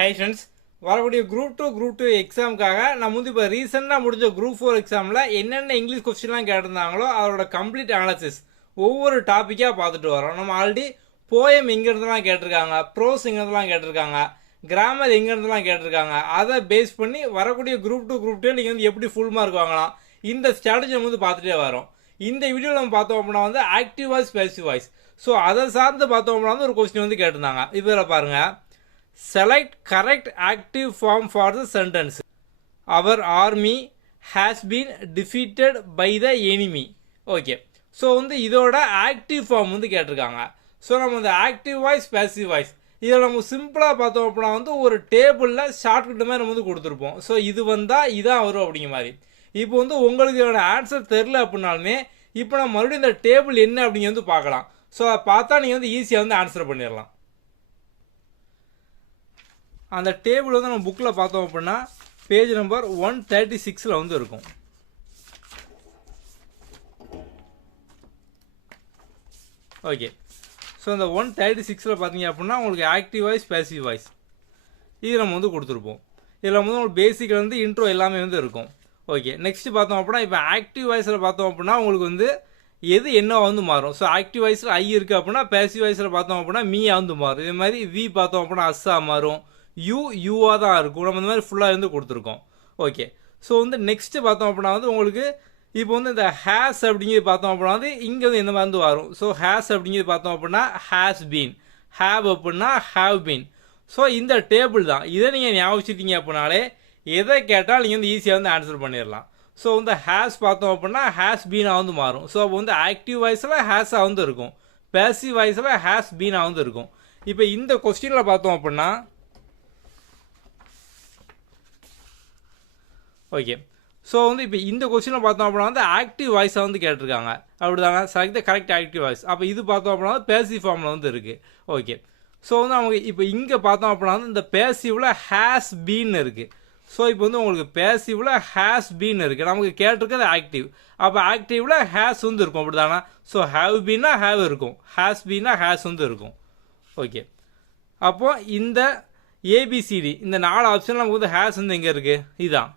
Hi friends, வரக்கூடிய group 2 எக்ஸாமுக்காக நம்ம வந்து இப்போ ரீசெண்டாக முடிஞ்ச குரூப் 4 எக்ஸாமில் என்னென்ன இங்கிலீஷ் கொஸ்டின்லாம் கேட்டிருந்தாங்களோ அதோட கம்ப்ளீட் அனாலிசிஸ் ஒவ்வொரு டாப்பிக்காக பார்த்துட்டு வரோம். நம்ம ஆல்ரெடி போயம் எங்கேருந்துலாம் கேட்டிருக்காங்க, ப்ரோஸ் எங்கேருந்துலாம் கேட்டிருக்காங்க, கிராமர் எங்கேருந்துலாம் கேட்டிருக்காங்க, அதை பேஸ் பண்ணி வரக்கூடிய குரூப் 2 நீங்கள் வந்து எப்படி ஃபுல் மார்க் வாங்கலாம், இந்த ஸ்ட்ராட்டஜி நம்ம வந்து பார்த்துட்டே வரோம். இந்த வீடியோவில் நம்ம பார்த்தோம் அப்படின்னா வந்து active voice, passive voice, so அதை சார்ந்து பார்த்தோம் அப்படின்னா வந்து ஒரு கொஸ்டின் வந்து கேட்டிருந்தாங்க. இதில் பாருங்கள், select correct active form for the sentence. Our army has been defeated by the enemy. Okay, so வந்து இதோட ஆக்டிவ் ஃபார்ம் வந்து கேட்டிருக்காங்க. ஸோ நம்ம இந்த ஆக்டிவ் வாய்ஸ், பேசிவ் வாய்ஸ் இதில் நம்ம சிம்பிளாக பார்த்தோம் அப்படின்னா வந்து ஒரு டேபிளில் ஷார்ட்கட் மாதிரி நம்ம வந்து கொடுத்துருப்போம். ஸோ இது வந்தால் இதான் வரும் அப்படிங்கிற மாதிரி. இப்போ வந்து உங்களுக்கு இதோட ஆன்சர் தெரில அப்படின்னாலுமே இப்போ நம்ம மறுபடியும் இந்த டேபிள் என்ன அப்படிங்க வந்து பார்க்கலாம். ஸோ அதை பார்த்தா நீங்கள் வந்து ஈஸியாக வந்து ஆன்சர் பண்ணிடலாம். அந்த டேபிள் வந்து நம்ம புக்கில் பார்த்தோம் அப்படின்னா பேஜ் நம்பர் 136 வந்து இருக்கும். ஓகே, ஸோ இந்த 136 பார்த்தீங்க அப்படின்னா உங்களுக்கு ஆக்டிவ் வாய்ஸ், பேசிவ் வாய்ஸ் இது நம்ம வந்து கொடுத்துருப்போம். இதில் வந்து உங்களுக்கு பேசிக்கில் வந்து இன்ட்ரோ எல்லாமே வந்து இருக்கும். ஓகே, நெக்ஸ்ட் பார்த்தோம் அப்படின்னா இப்போ ஆக்டிவ் வாய்ஸில் பார்த்தோம் அப்படின்னா உங்களுக்கு வந்து எது என்ன வந்து மாறும். ஸோ ஆக்டிவ் வாய்ஸில் ஐ இருக்குது அப்படின்னா பேசிவ் வாய்ஸில் பார்த்தோம் அப்படின்னா மீயா வந்து மாறும். இதே மாதிரி வி பார்த்தோம் அப்படின்னா அஸ்ஸா மாறும், யூவாக தான் இருக்கும். நம்ம இந்த மாதிரி ஃபுல்லாக இருந்து கொடுத்துருக்கோம். ஓகே, ஸோ வந்து நெக்ஸ்ட்டு பார்த்தோம் அப்படின்னா வந்து உங்களுக்கு இப்போ வந்து இந்த ஹேஸ் அப்படிங்கிறது பார்த்தோம் அப்படின்னா வந்து இங்கே வந்து எந்த மாதிரி வந்து வரும். ஸோ ஹேஸ் அப்படிங்கிறது பார்த்தோம் அப்படின்னா ஹேஸ் பீன், ஹேவ் அப்படின்னா ஹேவ் பீன். ஸோ இந்த டேபிள் தான். இதை நீங்கள் ஞாபகம் வச்சுட்டீங்க அப்படின்னாலே எதை கேட்டால் நீங்கள் வந்து ஈஸியாக வந்து ஆன்சர் பண்ணிடலாம். ஸோ வந்து ஹேஸ் பார்த்தோம் அப்படின்னா ஹேஸ் பீனாக வந்து மாறும். ஸோ அப்போ வந்து ஆக்டிவ் வாய்ஸில் ஹேஸாக வந்து இருக்கும், பேசிவ் வாய்ஸில் ஹேஸ் பீனாக வந்து இருக்கும். இப்போ இந்த கொஸ்டினில் பார்த்தோம் அப்படின்னா ஓகே, ஸோ வந்து இப்போ இந்த கொஸ்டினில் பார்த்தோம் அப்படின்னா வந்து ஆக்டிவ் வாய்ஸாக வந்து கேட்டிருக்காங்க. அப்படி தாங்க, select the correct active voice. அப்போ இது பார்த்தோம் அப்படின்னா பேசிவ் ஃபார்மில் வந்து இருக்குது. ஓகே, ஸோ வந்து அவங்க இப்போ இங்கே பார்த்தோம் அப்படின்னா வந்து இந்த பேசிவில் ஹேஸ் பீன் இருக்குது. ஸோ இப்போ வந்து உங்களுக்கு பேசிவில் ஹேஸ் பீன் இருக்குது, நமக்கு கேட்டிருக்கிறது ஆக்டிவ். அப்போ ஆக்டிவில் ஹேஸ் வந்து இருக்கும். அப்படி தானே, ஸோ ஹேவ் பீனா ஹேவ் இருக்கும், ஹேஸ் பீனா ஹேஸ் வந்து இருக்கும். ஓகே, அப்போது இந்த ஏபிசிடி இந்த 4 ஆப்ஷன் நமக்கு வந்து ஹேஸ் வந்து எங்கே இருக்குது, இதுதான்.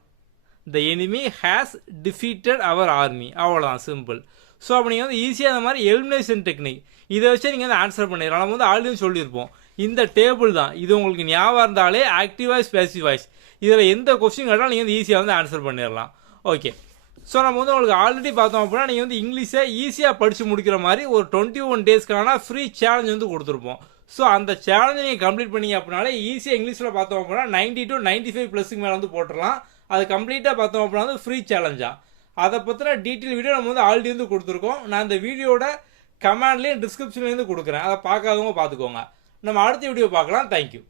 The enemy has defeated our army. அவ்வளோதான், சிம்பிள். ஸோ அப்போ நீங்கள் வந்து ஈஸியாக அந்த மாதிரி எலிமினேஷன் டெக்னிக் இதை வச்சு நீங்கள் வந்து ஆன்சர் பண்ணிடலாம். நம்ம வந்து ஆல்ரெடி சொல்லியிருப்போம், இந்த டேபிள் தான். இது உங்களுக்கு ஞாபகம் இருந்தாலே ஆக்டிவ் வாய்ஸ், பேசிவ் வாய்ஸ் இதில் எந்த கொஸ்டின் கேட்டாலும் நீங்கள் வந்து ஈஸியாக வந்து ஆன்சர் பண்ணிடலாம். ஓகே, ஸோ நம்ம வந்து உங்களுக்கு ஆல்ரெடி பார்த்தோம் அப்படின்னா நீங்கள் வந்து இங்கிலீஷை ஈஸியாக படித்து முடிக்கிற மாதிரி ஒரு 21 டேஸ்க்கான ஃப்ரீ சேலஞ்ச் வந்து கொடுத்துருப்போம். ஸோ அந்த சேலஞ்சை நீங்கள் கம்ப்ளீட் பண்ணிங்க அப்படின்னாலே ஈஸியாக இங்கிலீஷில் பார்த்தோம் அப்படின்னா 90 to 95 ப்ளஸுக்கு மேலே வந்து போட்டுடலாம். அது கம்ப்ளீட்டாக பார்த்தோம் அப்படின்னா வந்து ஃப்ரீ சேலஞ்சாக. அதை பற்றின டீட்டெயில் வீடியோ நம்ம வந்து ஆல்ரெடி வந்து கொடுத்துருக்கோம். நான் இந்த வீடியோட கமெண்ட்லேயும் டிஸ்கிரிப்ஷன்லேருந்து கொடுக்குறேன், அதை பார்க்காதவங்க பார்த்துக்கோங்க. நம்ம அடுத்த வீடியோ பார்க்கலாம். தேங்க்யூ.